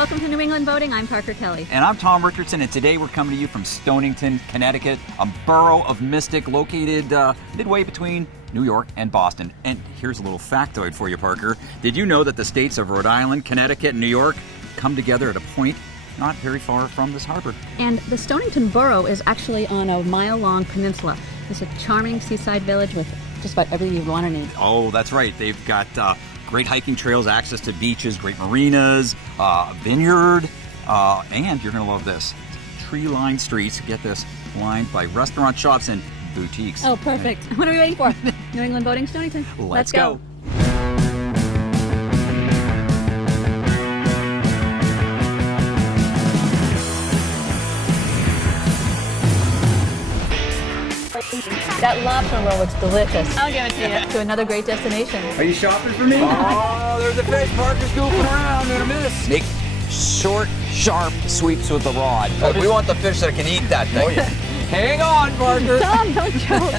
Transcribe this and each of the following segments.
Welcome to New England Boating. I'm Parker Kelley. And I'm Tom Richardson, and today we're coming to you from Stonington, Connecticut, a borough of Mystic located midway between New York and Boston. And here's a little factoid for you, Parker. Did you know that the states of Rhode Island, Connecticut, and New York come together at a point not very far from this harbor? And the Stonington borough is actually on a mile-long peninsula. It's a charming seaside village with just about everything you'd want to need. Oh, that's right. They've got great hiking trails, access to beaches, great marinas, a vineyard, and you're going to love this. Tree-lined streets, get this, lined by restaurant shops and boutiques. Oh, perfect. What are we waiting for? New England Boating, Stonington? Let's go. That lobster roll looks delicious. I'll give it to you. To another great destination. Are you shopping for me? Oh, there's a fish. Parker's goofing around in a miss. Make short, sharp sweeps with the rod. Oh, we want the fish that can eat that thing. Oh, yeah. Hang on, Parker. Tom, don't joke.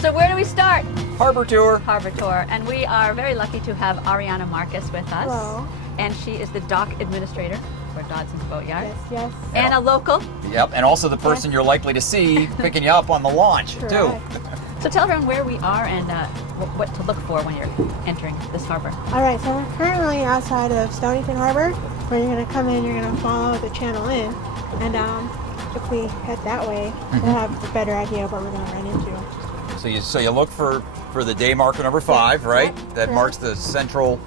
So where do we start? Harbor tour. Harbor tour. And we are very lucky to have Ariana Marcus with us. Hello. And she is the dock administrator for Dodson Boatyard. Yes. And a local. Yep, and also the person you're likely to see picking you up on the launch, Correct. too. So tell everyone where we are and what to look for when you're entering this harbor. All right, so we're currently outside of Stonington Harbor, where you're going to come in, you're going to follow the channel in, and if we head that way, we'll have a better idea of what we're going to run into. So you look for the day marker number 5, right? Yep. That marks the central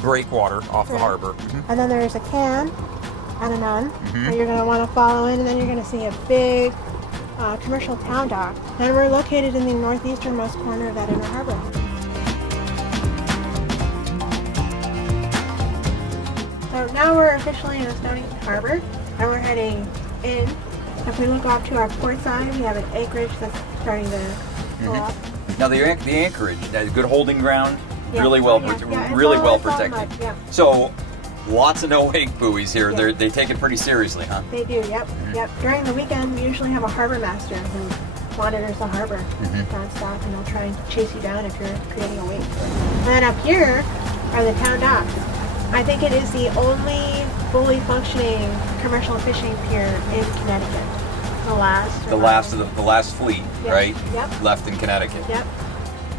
breakwater off the harbor. And then there's a can and a nun that you're going to want to follow in, and then you're going to see a big commercial town dock. And we're located in the northeasternmost corner of that inner harbor. So now we're officially in the Stonington Harbor, and we're heading in. If we look off to our port side, we have an anchorage that's starting to pull up. Now the anchorage, that good holding ground, Yeah. really well, Yeah, it's really all- well it's all protected. mud, yeah. So lots of no-wake buoys here. Yeah. They take it pretty seriously, huh? They do, yep. During the weekend, we usually have a harbor master who monitors the harbor nonstop, and they'll try and chase you down if you're creating a wake. And then up here are the town docks. I think it is the only fully functioning commercial fishing pier in Connecticut. The last fleet, Yep. Right? Yep. Left in Connecticut. Yep.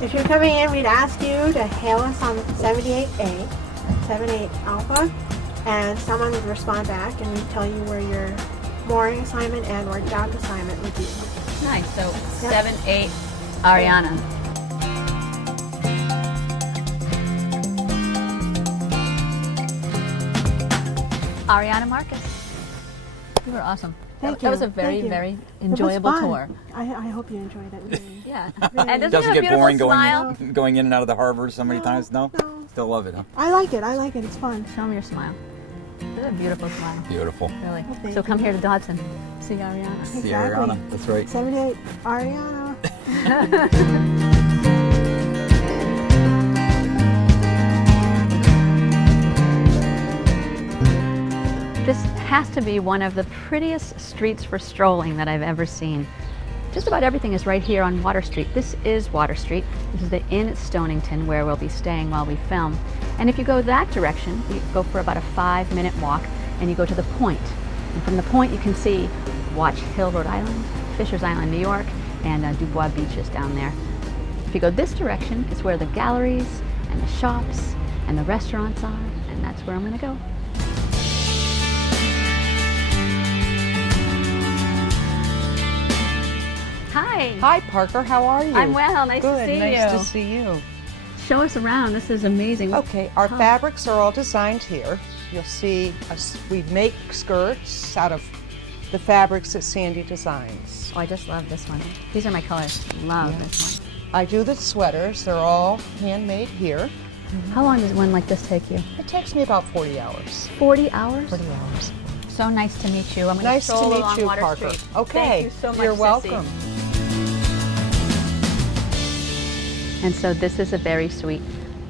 If you're coming in, we'd ask you to hail us on 78A, 78 Alpha, and someone would respond back and we'd tell you where your mooring assignment and or dock assignment would be. Nice. So Yep. 7-8 Ariana. Ariana Marcus. You were awesome. Thank That was you. a very, Thank you. very It was enjoyable fun. tour. I hope you enjoyed it. Really. Yeah. Really. And doesn't Doesn't it have a get beautiful boring smile? going in and out of the harbor so many No, times? No? no. Still love it, huh? I like it. It's fun. Show me your smile. It's a beautiful smile. Beautiful. Really. Well, thank So come you. here to Dodson. See Ariana. See Exactly. Ariana. That's right. 78 Ariana. This has to be one of the prettiest streets for strolling that I've ever seen. Just about everything is right here on Water Street. This is Water Street. This is the Inn at Stonington where we'll be staying while we film. And if you go that direction, you go for about a 5-minute walk and you go to the point. And from the point you can see Watch Hill, Rhode Island, Fisher's Island, New York, and Dubois Beaches down there. If you go this direction, it's where the galleries and the shops and the restaurants are, and that's where I'm gonna go. Hi. Hi, Parker. How are you? I'm well. Nice Good. to see nice you. to see you. Show us around. This is amazing. Okay, our fabrics are all designed here. You'll see us, we make skirts out of the fabrics that Sandy designs. Oh, I just love this one. These are my colors. Love this one. I do the sweaters. They're all handmade here. How long does one like this take you? It takes me about 40 hours. 40 hours? 40 hours. So nice to meet you. I'm going Nice stroll to along meet you, Water Parker. Street. Okay. Thank you so much, You're Sissy. welcome. And so this is a very sweet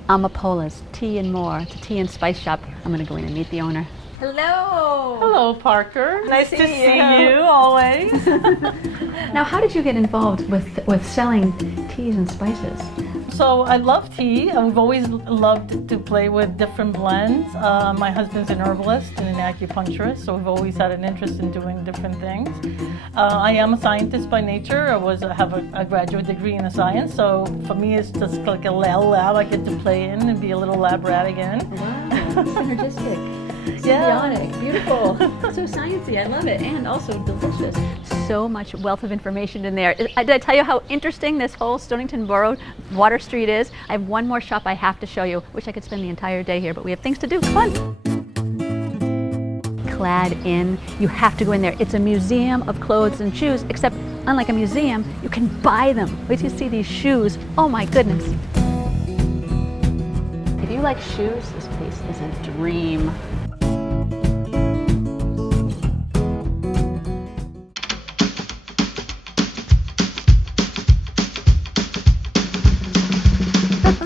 Amapola's Tea and More. It's a tea and spice shop. I'm going to go in and meet the owner. Hello. Hello, Parker. Nice to see you. you always. Now, how did you get involved with selling teas and spices? So I love tea. We've always loved to play with different blends. My husband's an herbalist and an acupuncturist, so we've always had an interest in doing different things. I am a scientist by nature. I have a graduate degree in the science, so for me it's just like a little lab I get to play in and be a little lab rat again. Wow, synergistic. Symbiotic, beautiful, so sciencey, I love it, and also delicious. So much wealth of information in there. Did I tell you how interesting this whole Stonington Borough Water Street is? I have one more shop I have to show you. Wish I could spend the entire day here, but we have things to do. Come on. Clad in, you have to go in there. It's a museum of clothes and shoes, except unlike a museum, you can buy them. Wait till you see these shoes. Oh my goodness. If you like shoes, this place is a dream.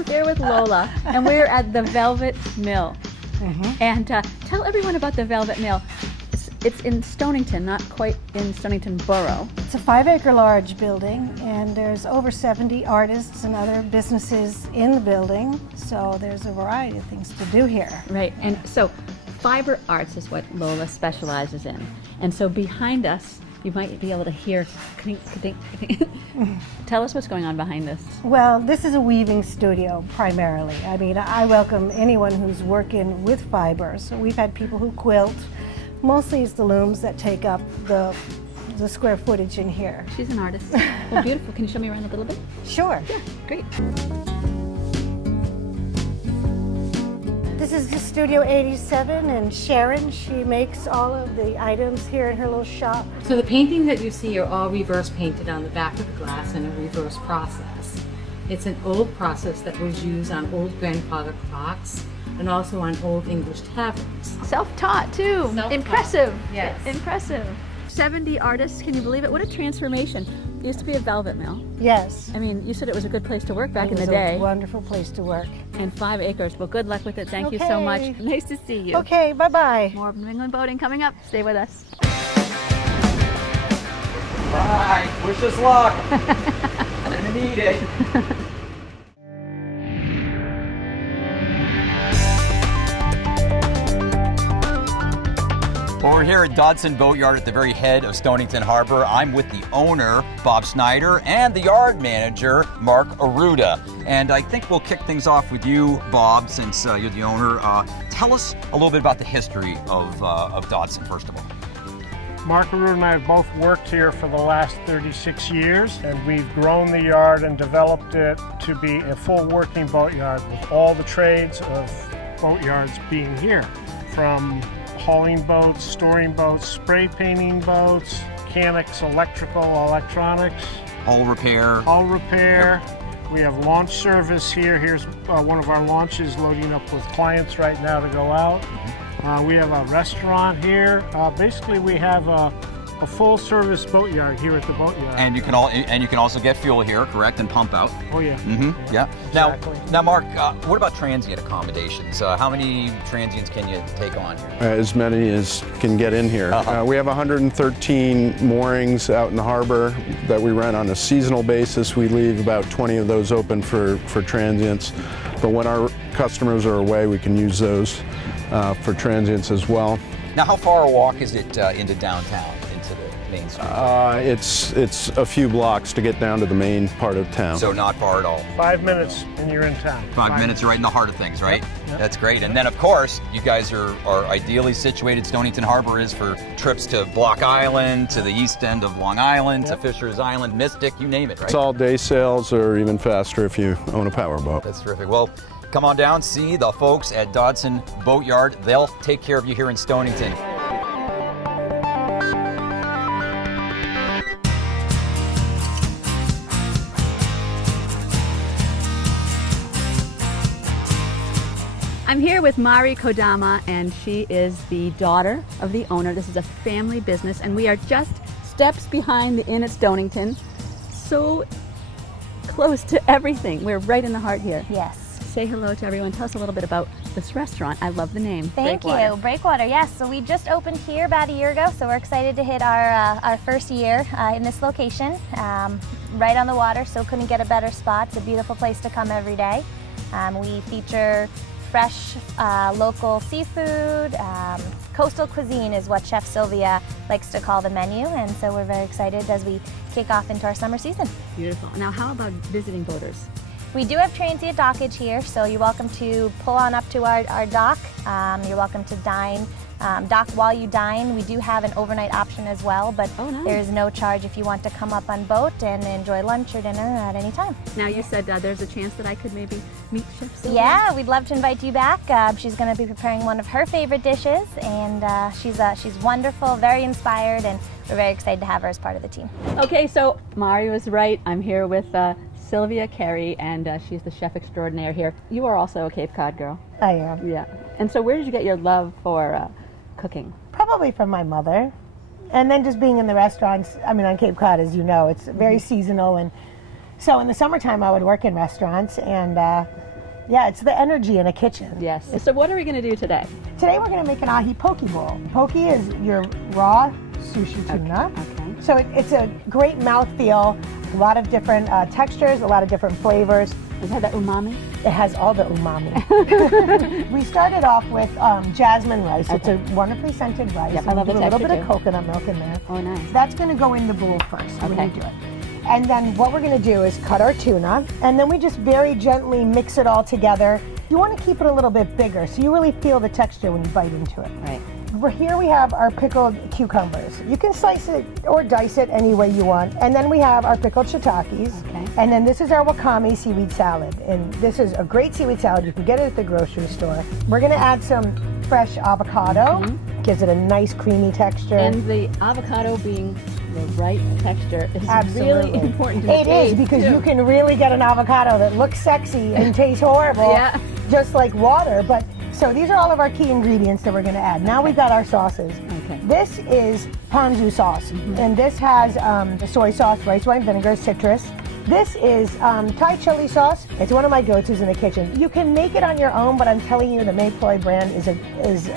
Here with Lola, and we're at the Velvet Mill. And tell everyone about the Velvet Mill. It's in Stonington, not quite in Stonington Borough. It's a 5-acre large building, and there's over 70 artists and other businesses in the building, so there's a variety of things to do here. Right, and so fiber arts is what Lola specializes in. And so behind us, you might be able to hear clink, clink, clink. Tell us what's going on behind us. Well, this is a weaving studio primarily. I mean, I welcome anyone who's working with fibers. So we've had people who quilt. Mostly it's the looms that take up the square footage in here. She's an artist. Well, beautiful. Can you show me around a little bit? Sure. Yeah, great. This is the Studio 87, and Sharon, she makes all of the items here in her little shop. So the paintings that you see are all reverse painted on the back of the glass in a reverse process. It's an old process that was used on old grandfather clocks and also on old English taverns. Self-taught too. Self-taught. Impressive. Yes. Impressive. 70 artists, can you believe it? What a transformation. It used to be a velvet mill. Yes. I mean, you said it was a good place to work back in the It was day. a wonderful place to work. And 5 acres. Well, good luck with it. Thank you so much. Okay. Nice to see you. Okay, bye-bye. More New England boating coming up. Stay with us. Bye. Wish us luck. I'm gonna need it. Well, we're here at Dodson Boatyard at the very head of Stonington Harbor. I'm with the owner, Bob Snyder, and the yard manager, Mark Aruda. And I think we'll kick things off with you, Bob, since you're the owner. Tell us a little bit about the history of Dodson, first of all. Mark Aruda and I have both worked here for the last 36 years, and we've grown the yard and developed it to be a full working boatyard with all the trades of boatyards being here, from hauling boats, storing boats, spray painting boats, mechanics, electrical, electronics. Hull repair. Hull repair. Yep. We have launch service here. Here's one of our launches loading up with clients right now to go out. We have a restaurant here. Basically, we have a full-service boatyard here at the boatyard. And you can also get fuel here, correct, and pump out. Oh yeah. Mm-hmm. Yeah. Exactly. Now, Mark, what about transient accommodations? How many transients can you take on here? As many as can get in here. We have 113 moorings out in the harbor that we rent on a seasonal basis. We leave about 20 of those open for transients. But when our customers are away, we can use those for transients as well. Now, how far a walk is it into downtown, into the main street? It's a few blocks to get down to the main part of town. So not far at all. 5 minutes and you're in town. 5 minutes, right in the heart of things, right? Yep. That's great. And then, of course, you guys are ideally situated. Stonington Harbor is for trips to Block Island, to the east end of Long Island, to Fisher's Island, Mystic, you name it, right? It's all day sails or even faster if you own a powerboat. That's terrific. Well, come on down, see the folks at Dodson Boatyard. They'll take care of you here in Stonington. I'm here with Mari Kodama, and she is the daughter of the owner. This is a family business, and we are just steps behind the inn at Stonington. So close to everything. We're right in the heart here. Yes. Say hello to everyone. Tell us a little bit about this restaurant. I love the name. Thank you. Breakwater, yes. So we just opened here about a year ago, so we're excited to hit our first year in this location. Right on the water, so couldn't get a better spot. It's a beautiful place to come every day. We feature fresh local seafood. Coastal cuisine is what Chef Sylvia likes to call the menu, and so we're very excited as we kick off into our summer season. Beautiful. Now, how about visiting boaters? We do have transient dockage here, so you're welcome to pull on up to our dock. You're welcome to dock while you dine. We do have an overnight option as well, but there is no charge if you want to come up on boat and enjoy lunch or dinner at any time. Now, you said there's a chance that I could maybe meet Chef Sylvia? Yeah, we'd love to invite you back. She's going to be preparing one of her favorite dishes, and she's wonderful, very inspired, and we're very excited to have her as part of the team. Okay, so Mari was right. I'm here with Sylvia Kery, and she's the chef extraordinaire here. You are also a Cape Cod girl. I am. Yeah. And so where did you get your love for cooking? Probably from my mother. And then just being in the restaurants, I mean, on Cape Cod, as you know, it's very seasonal. And so in the summertime, I would work in restaurants. And yeah, it's the energy in a kitchen. Yes. So what are we going to do today? Today, we're going to make an ahi poke bowl. Poke is your raw sushi tuna. Okay. So it's a great mouthfeel, a lot of different textures, a lot of different flavors. Does it have that umami? It has all the umami. We started off with jasmine rice. Okay. It's a wonderfully scented rice. Yep, I love the a little texture bit of too. coconut milk in there. Oh, nice. That's going to go in the bowl first when Okay. you do it. And then what we're going to do is cut our tuna, and then we just very gently mix it all together. You want to keep it a little bit bigger so you really feel the texture when you bite into it. Right. Here we have our pickled cucumbers. You can slice it or dice it any way you want. And then we have our pickled shiitakes. Okay. And then this is our wakame seaweed salad. And this is a great seaweed salad. You can get it at the grocery store. We're going to add some fresh avocado. Gives it a nice creamy texture. And the avocado being the right texture is Absolutely. really important to It is, because you can really get an avocado that looks sexy and tastes horrible, just like water. But so these are all of our key ingredients that we're going to add. Now we've got our sauces. Okay. This is ponzu sauce, and this has the soy sauce, rice wine vinegar, citrus. This is Thai chili sauce. It's one of my go-tos in the kitchen. You can make it on your own, but I'm telling you, the Mayploy brand is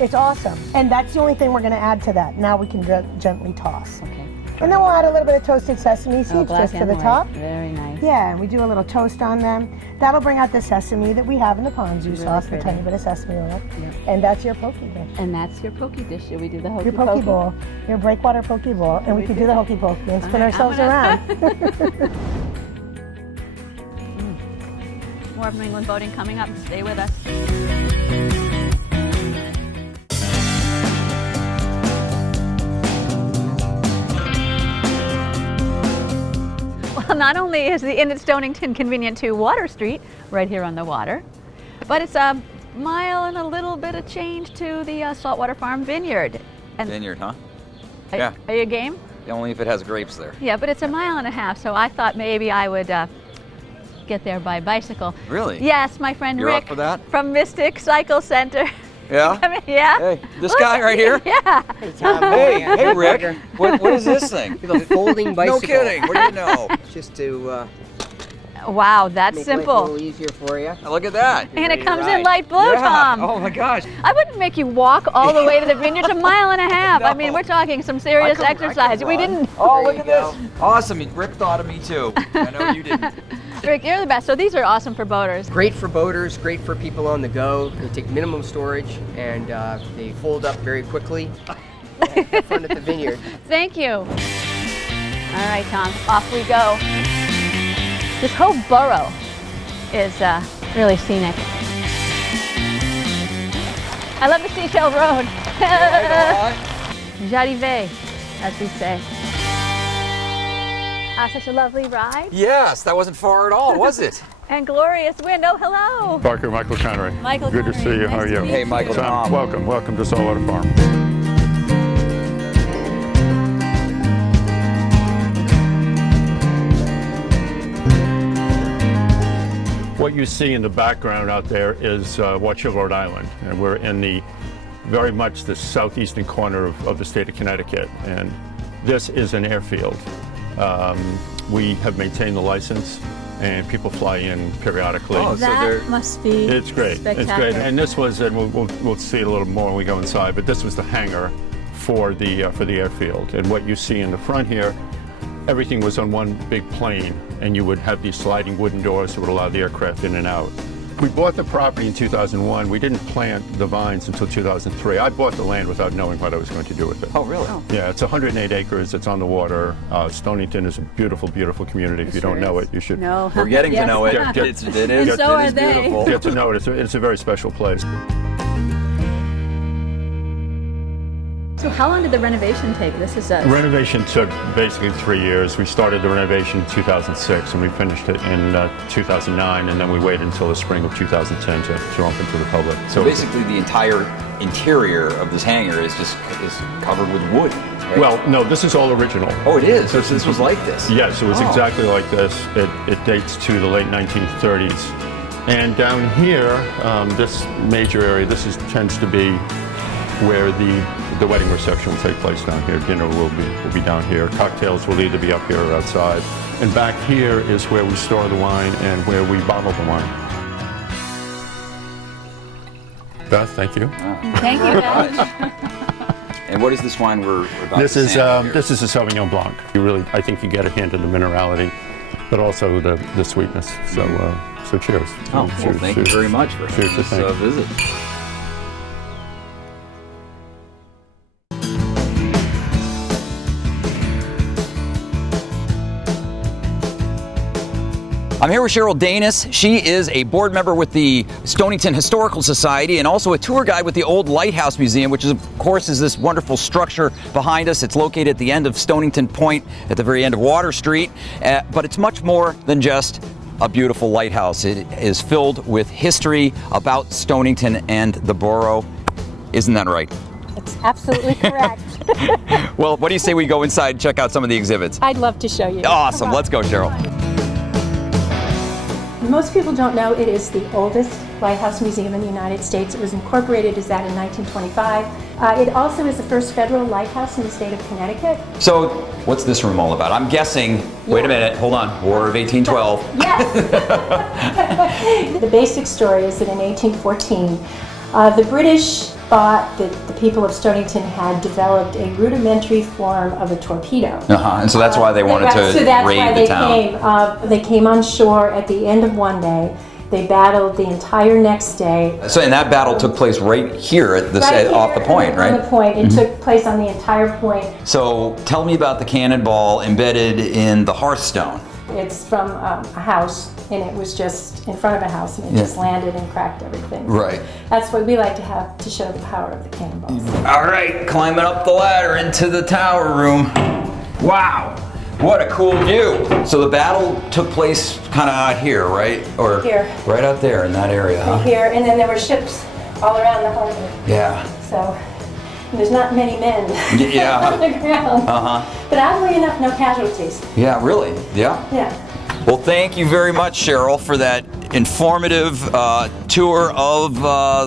it's awesome. And that's the only thing we're going to add to that. Now we can gently toss. Okay. And then we'll add a little bit of toasted sesame seeds black just to and the white. top. Very nice. Yeah, and we do a little toast on them. That'll bring out the sesame that we have in the ponzu sauce, a pretty. tiny bit of sesame oil. Yep. And that's your poke dish. And that's your poke dish. Should we do the hokey Your poke bowl, your breakwater poke bowl, and we can do the hokey poke and spin ourselves around. More of New England boating coming up. Stay with us. Well, not only is the Inn at Stonington convenient to Water Street, right here on the water, but it's a mile and a little bit of change to the Saltwater Farm Vineyard. And Vineyard, huh? are, are you game? Only if it has grapes there. Yeah, but it's a mile and a half, so I thought maybe I would get there by bicycle. Really? Yes, my friend You're Rick up for that? from Mystic Cycle Center. Yeah? I mean, yeah. Hey, this guy right here? Yeah. Hey, Rick. What is this thing? The folding bicycle. No kidding. What do you know? Just to Wow, that's make life a simple. little easier for you. Look at that. And it comes in ride. light blue, Yeah. Tom. Oh my gosh. I wouldn't make you walk all the way to the vineyard. It's a mile and a half. I mean, No. we're talking some serious I could exercise. We run. didn't. Oh, There look you at this. Awesome. Rick thought of me too. I know you didn't. Rick, you're the best. So these are awesome for boaters. Great for boaters, great for people on the go. They take minimum storage and they fold up very quickly. Yeah, have fun at the vineyard. Thank you. All right, Tom, off we go. This whole borough is really scenic. I love the Seashell Road. J'arrive, as we say. Such a lovely ride Yes, that wasn't far at all, was it? and glorious wind. Oh, hello. Parker, Michael Connery. Michael Good to Connery. see you. Nice How are to you? meet Hey, Michael, So, Tom. welcome to Saltwater Farm. What you see in the background out there is Wauchula, Rhode Island, and we're in the very much the southeastern corner of the state of Connecticut, and this is an airfield. We have maintained the license and people fly in periodically. Oh, so they're- That must be It's great. It's great. spectacular. And this was, and we'll see it a little more when we go inside, but this was the hangar for the airfield. And what you see in the front here, everything was on one big plane, and you would have these sliding wooden doors that would allow the aircraft in and out. We bought the property in 2001. We didn't plant the vines until 2003. I bought the land without knowing what I was going to do with it. Oh, really? Yeah, it's 108 acres. It's on the water. Stonington is a beautiful, beautiful community. If you don't know it, you should. No. We're getting to know it. Get- It is. And so it is are they. beautiful. Get to know it. It's a very special place. So how long did the renovation take? This is a Renovation took basically 3 years. We started the renovation in 2006 and we finished it in 2009, and then we waited until the spring of 2010 to open to the public. So basically, the entire interior of this hangar is covered with wood. Right? Well, no, this is all original. Oh, it is. So this was like this. Yes, it was Oh. exactly like this. It dates to the late 1930s. And down here, this major area, tends to be where the wedding reception will take place down here. Dinner will be down here. Cocktails will either be up here or outside. And back here is where we store the wine and where we bottle the wine. Beth, thank you. Thank you, guys. And what is this wine we're about This to is sample here? this is a Sauvignon Blanc. I think you get a hint of the minerality, but also the sweetness. So cheers. Oh, well, Cheers, thank you cheers. very much for Cheers to this thank you. visit. I'm here with Cheryl Danis. She is a board member with the Stonington Historical Society and also a tour guide with the old Lighthouse Museum, which is, of course, is this wonderful structure behind us. It's located at the end of Stonington Point at the very end of Water Street, but it's much more than just a beautiful lighthouse. It is filled with history about Stonington and the borough. Isn't that right? That's absolutely correct. Well, what do you say we go inside and check out some of the exhibits? I'd love to show you. Awesome. Let's go, Cheryl. Most people don't know it is the oldest lighthouse museum in the United States. It was incorporated as that in 1925. It also is the first federal lighthouse in the state of Connecticut. So, what's this room all about? I'm guessing, wait a minute, hold on, War of 1812. Yes! The basic story is that in 1814, the British thought that the people of Stonington had developed a rudimentary form of a torpedo. And so that's why they wanted to So that's raid why the they town. came. They came on shore at the end of one day. They battled the entire next day. So, and that battle took place right here at the Right off the here point, right? On the point. It took place on the entire point. So, tell me about the cannonball embedded in the hearthstone. It's from a house, and it was just in front of a house, and it just landed and cracked everything. Right. That's what we like to have to show the power of the cannonballs. All right, climbing up the ladder into the tower room. Wow, what a cool view. So the battle took place kind of out here, right? Or Here. right out there in that area, huh? Here, and then there were ships all around the harbor. Yeah. So there's not many men Yeah. on the ground. Uh-huh. But oddly enough, no casualties. Yeah, really? Yeah. Yeah. Well, thank you very much, Cheryl, for that informative tour of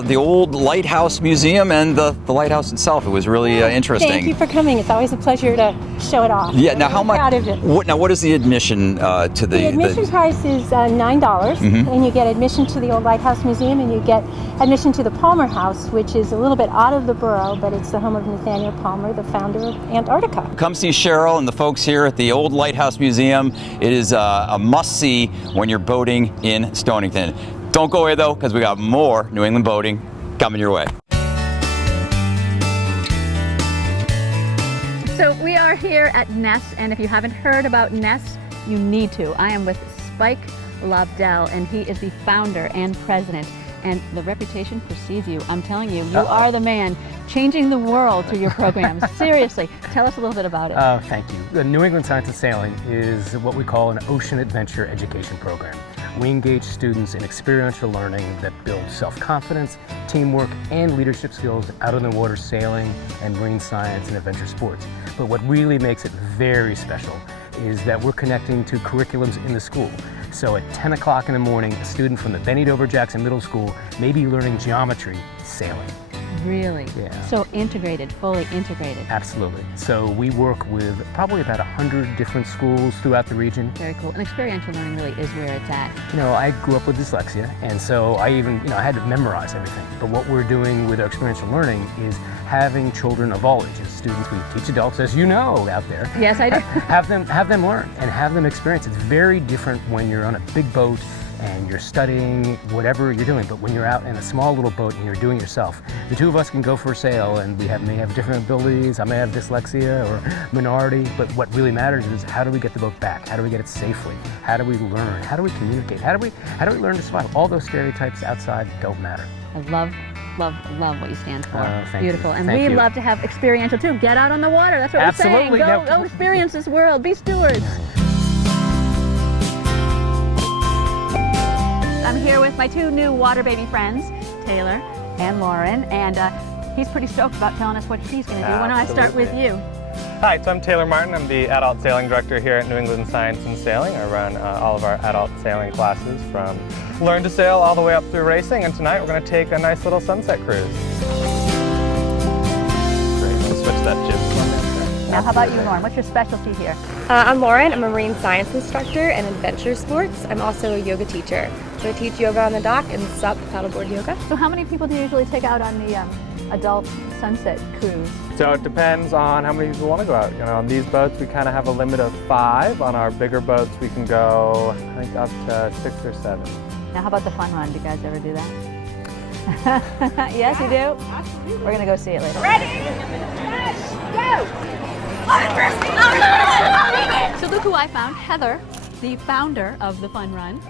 the old Lighthouse Museum and the lighthouse itself. It was really interesting. Thank you for coming. It's always a pleasure to show it off. Yeah. Now, how I'm much? proud of it. What is the admission to the? The admission price is $9, and you get admission to the Old Lighthouse Museum, and you get admission to the Palmer House, which is a little bit out of the borough, but it's the home of Nathaniel Palmer, the founder of Antarctica. Come see Cheryl and the folks here at the Old Lighthouse Museum. It is a must-see when you're boating in Stonington. Don't go away, though, because we got more New England boating coming your way. So we are here at Ness, and if you haven't heard about Ness, you need to. I am with Spike Lobdell, and he is the founder and president. And the reputation precedes you. I'm telling you, you are the man changing the world through your programs. Seriously, tell us a little bit about it. Oh, thank you. The New England Science of Sailing is what we call an ocean adventure education program. We engage students in experiential learning that builds self-confidence, teamwork, and leadership skills out on the water sailing and marine science and adventure sports. But what really makes it very special is that we're connecting to curriculums in the school. So at 10 o'clock in the morning, a student from the Benny Dover Jackson Middle School may be learning geometry sailing. Really? Yeah. So integrated, fully integrated. Absolutely. So we work with probably about 100 different schools throughout the region. Very cool. And experiential learning really is where it's at. You know, I grew up with dyslexia, and so I even, I had to memorize everything. But what we're doing with our experiential learning is having children of all ages, students, we teach adults, as you know, out there. Yes, I do. have them learn and have them experience. It's very different when you're on a big boat and you're studying whatever you're doing, but when you're out in a small little boat and you're doing it yourself, the two of us can go for a sail and we may have different abilities. I may have dyslexia or minority, but what really matters is how do we get the boat back? How do we get it safely? How do we learn? How do we communicate? How do we learn to survive? All those stereotypes outside don't matter. I love what you stand for. Thank Beautiful. you. And Thank we you. love to have experiential too. Get out on the water. That's what Absolutely. we're saying. Go experience this world. Be stewards. I'm here with my two new water baby friends, Taylor and Lauren, and he's pretty stoked about telling us what he's going to do. Why don't I start with you? Hi, so I'm Taylor Martin. I'm the Adult Sailing Director here at New England Science and Sailing. I run all of our adult sailing classes from learn to sail all the way up through racing, and tonight we're going to take a nice little sunset cruise. Great, we'll switch that jib. Now, how about you, Lauren? What's your specialty here? I'm Lauren. I'm a marine science instructor and adventure sports. I'm also a yoga teacher. So I teach yoga on the dock and SUP paddleboard yoga. So how many people do you usually take out on the adult sunset cruise? So it depends on how many people want to go out. On these boats we kind of have a limit of 5. On our bigger boats we can go, I think, up to 6 or 7. Now, how about the fun run? Do you guys ever do that? Yes, you do? Absolutely. We're going to go see it later. Ready? Go! So look who I found, Heather, the founder of the Fun Run.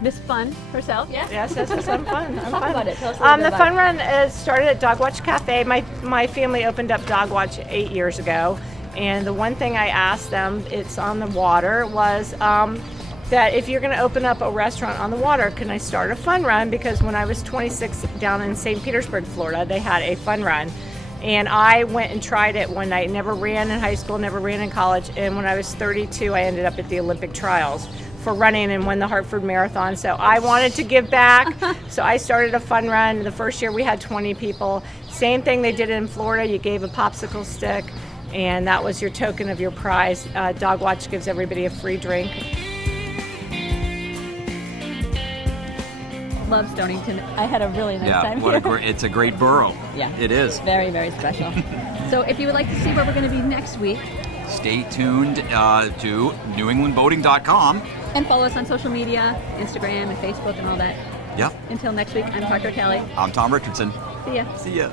Miss Fun herself. Yes, I'm fun. Talk about it. Tell us a little bit The about Fun it. Run started at Dog Watch Cafe. My family opened up Dog Watch 8 years ago, and the one thing I asked them, it's on the water, was that if you're going to open up a restaurant on the water, can I start a fun run? Because when I was 26 down in St. Petersburg, Florida, they had a fun run. And I went and tried it one night. Never ran in high school, never ran in college. And when I was 32, I ended up at the Olympic trials for running and won the Hartford Marathon. So I wanted to give back. So I started a fun run. The first year we had 20 people. Same thing they did in Florida. You gave a popsicle stick, and that was your token of your prize. Dog Watch gives everybody a free drink. Love Stonington. I had a really nice time what here. It's a great borough. Yeah, it is. Very, very special. So if you would like to see where we're going to be next week, stay tuned to newenglandboating.com. and follow us on social media, Instagram and Facebook and all that. Yep. Until next week, I'm Dr. Kelley. I'm Tom Richardson. See ya. See ya.